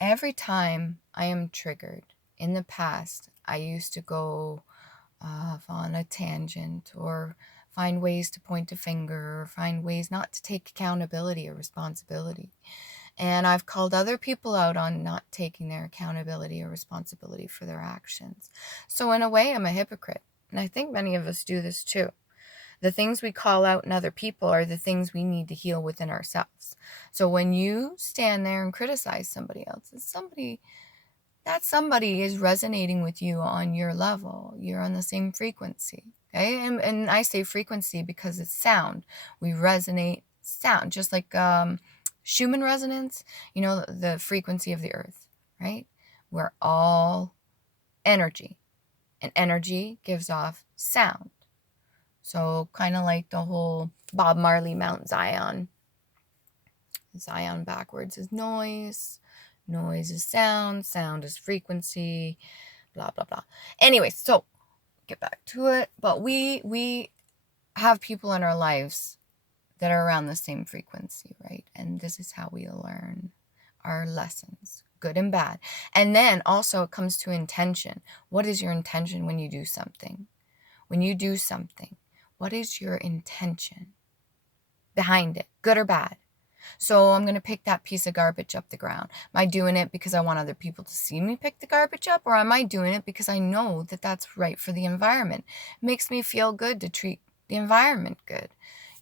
Every time I am triggered, in the past, I used to go on a tangent or find ways to point a finger or find ways not to take accountability or responsibility. And I've called other people out on not taking their accountability or responsibility for their actions. So in a way, I'm a hypocrite. And I think many of us do this too. The things we call out in other people are the things we need to heal within ourselves. So when you stand there and criticize somebody else, that somebody is resonating with you on your level. You're on the same frequency. Okay. And I say frequency because it's sound. We resonate sound, just like Schumann resonance, the frequency of the earth, right? We're all energy, and energy gives off sound. So kind of like the whole Bob Marley Mount Zion. Zion backwards is noise. Noise is sound. Sound is frequency. Blah, blah, blah. Anyway, so get back to it. But we have people in our lives that are around the same frequency, right? And this is how we learn our lessons, good and bad. And then also it comes to intention. What is your intention when you do something? When you do something, what is your intention behind it, good or bad? So I'm going to pick that piece of garbage up the ground. Am I doing it because I want other people to see me pick the garbage up? Or am I doing it because I know that that's right for the environment? It makes me feel good to treat the environment good.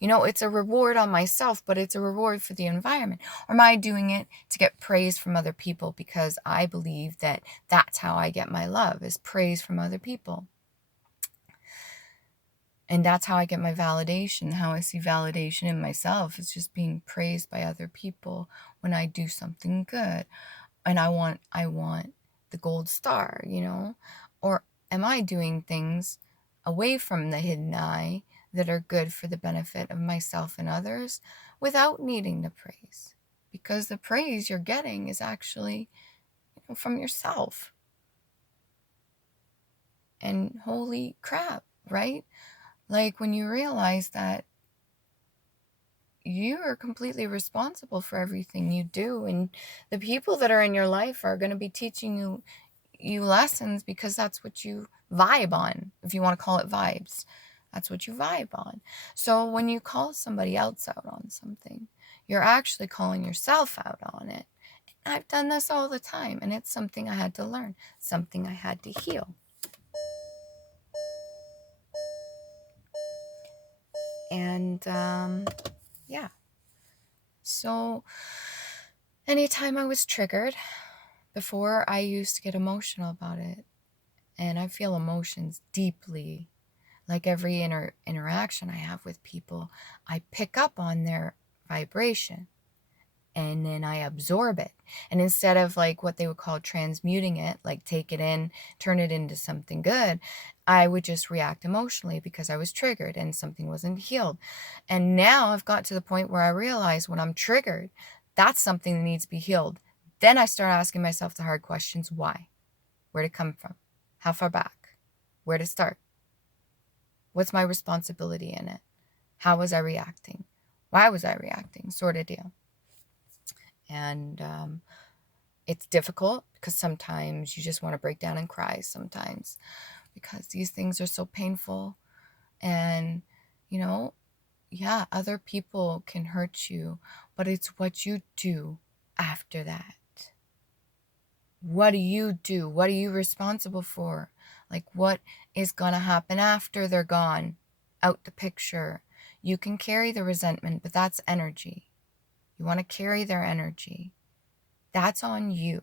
It's a reward on myself, but it's a reward for the environment. Or am I doing it to get praise from other people because I believe that that's how I get my love, is praise from other people? And that's how I get my validation. How I see validation in myself is just being praised by other people when I do something good. And I want the gold star, Or am I doing things away from the hidden eye that are good for the benefit of myself and others without needing the praise? Because the praise you're getting is actually from yourself. And holy crap, right? Like when you realize that you are completely responsible for everything you do, and the people that are in your life are going to be teaching you lessons because that's what you vibe on. If you want to call it vibes, that's what you vibe on. So when you call somebody else out on something, you're actually calling yourself out on it. I've done this all the time, and it's something I had to learn, something I had to heal. And yeah. So anytime I was triggered, before I used to get emotional about it, and I feel emotions deeply. Like every interaction I have with people, I pick up on their vibration and then I absorb it. And instead of like what they would call transmuting it, like take it in, turn it into something good, I would just react emotionally because I was triggered and something wasn't healed. And now I've got to the point where I realize when I'm triggered, that's something that needs to be healed. Then I start asking myself the hard questions. Why? Where'd it come from? How far back? Where to start? What's my responsibility in it? How was I reacting? Why was I reacting? Sort of deal. And it's difficult because sometimes you just want to break down and cry sometimes because these things are so painful. And, yeah, other people can hurt you, but it's what you do after that. What do you do? What are you responsible for? Like, what is going to happen after they're gone? Out the picture. You can carry the resentment, but that's energy. You want to carry their energy. That's on you.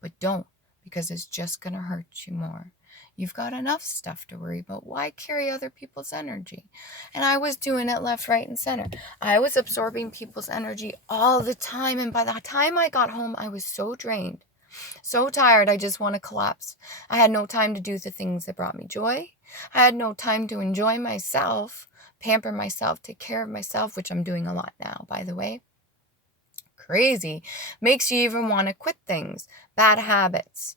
But don't, because it's just going to hurt you more. You've got enough stuff to worry about. Why carry other people's energy? And I was doing it left, right, and center. I was absorbing people's energy all the time. And by the time I got home, I was so drained. So tired, I just want to collapse. I had no time to do the things that brought me joy. I had no time to enjoy myself, pamper myself, take care of myself, which I'm doing a lot now, by the way. Crazy. Makes you even want to quit things, bad habits,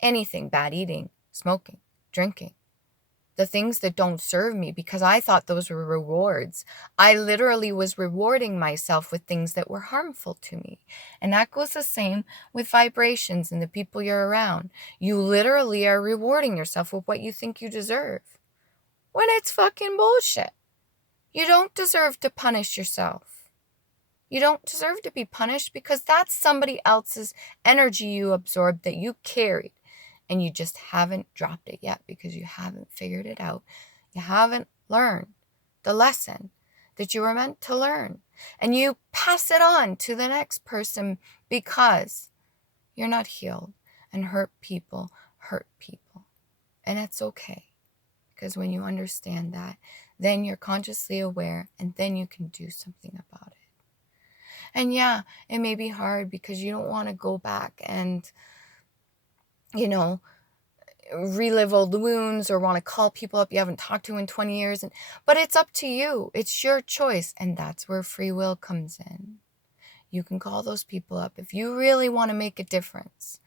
anything, bad eating, smoking, drinking. the things that don't serve me, because I thought those were rewards. I literally was rewarding myself with things that were harmful to me. And that goes the same with vibrations and the people you're around. You literally are rewarding yourself with what you think you deserve, when it's fucking bullshit. You don't deserve to punish yourself. You don't deserve to be punished, because that's somebody else's energy you absorbed that you carried, and you just haven't dropped it yet because you haven't figured it out. You haven't learned the lesson that you were meant to learn, and you pass it on to the next person because you're not healed, and hurt people. And it's okay, because when you understand that, then you're consciously aware, and then you can do something about it. And yeah, it may be hard because you don't want to go back and, relive old wounds, or want to call people up you haven't talked to in 20 years. But it's up to you. It's your choice. And that's where free will comes in. You can call those people up if you really want to make a difference.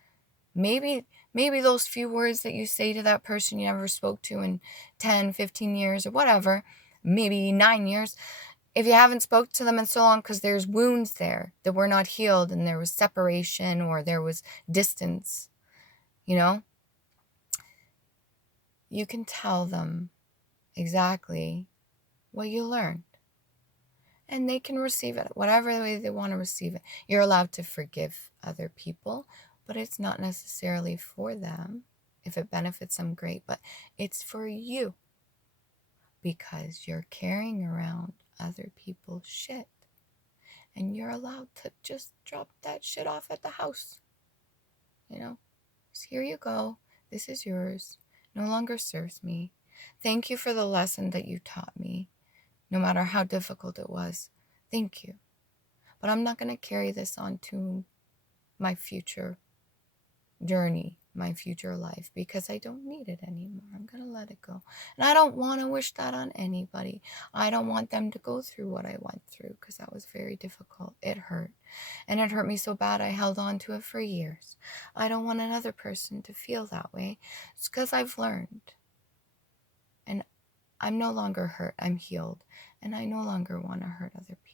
Maybe those few words that you say to that person you never spoke to in 10, 15 years or whatever, maybe 9 years, if you haven't spoke to them in so long because there's wounds there that were not healed, and there was separation or there was distance, you can tell them exactly what you learned, and they can receive it whatever way they want to receive it. You're allowed to forgive other people, but it's not necessarily for them. If it benefits them, great, but it's for you, because you're carrying around other people's shit, and you're allowed to just drop that shit off at the house. So here you go. This is yours. No longer serves me. Thank you for the lesson that you taught me, no matter how difficult it was. Thank you. But I'm not going to carry this on to my future journey, my future life, because I don't need it anymore. I'm going to let it go. And I don't want to wish that on anybody. I don't want them to go through what I went through, because that was very difficult. It hurt. And it hurt me so bad I held on to it for years. I don't want another person to feel that way. It's because I've learned. And I'm no longer hurt. I'm healed. And I no longer want to hurt other people.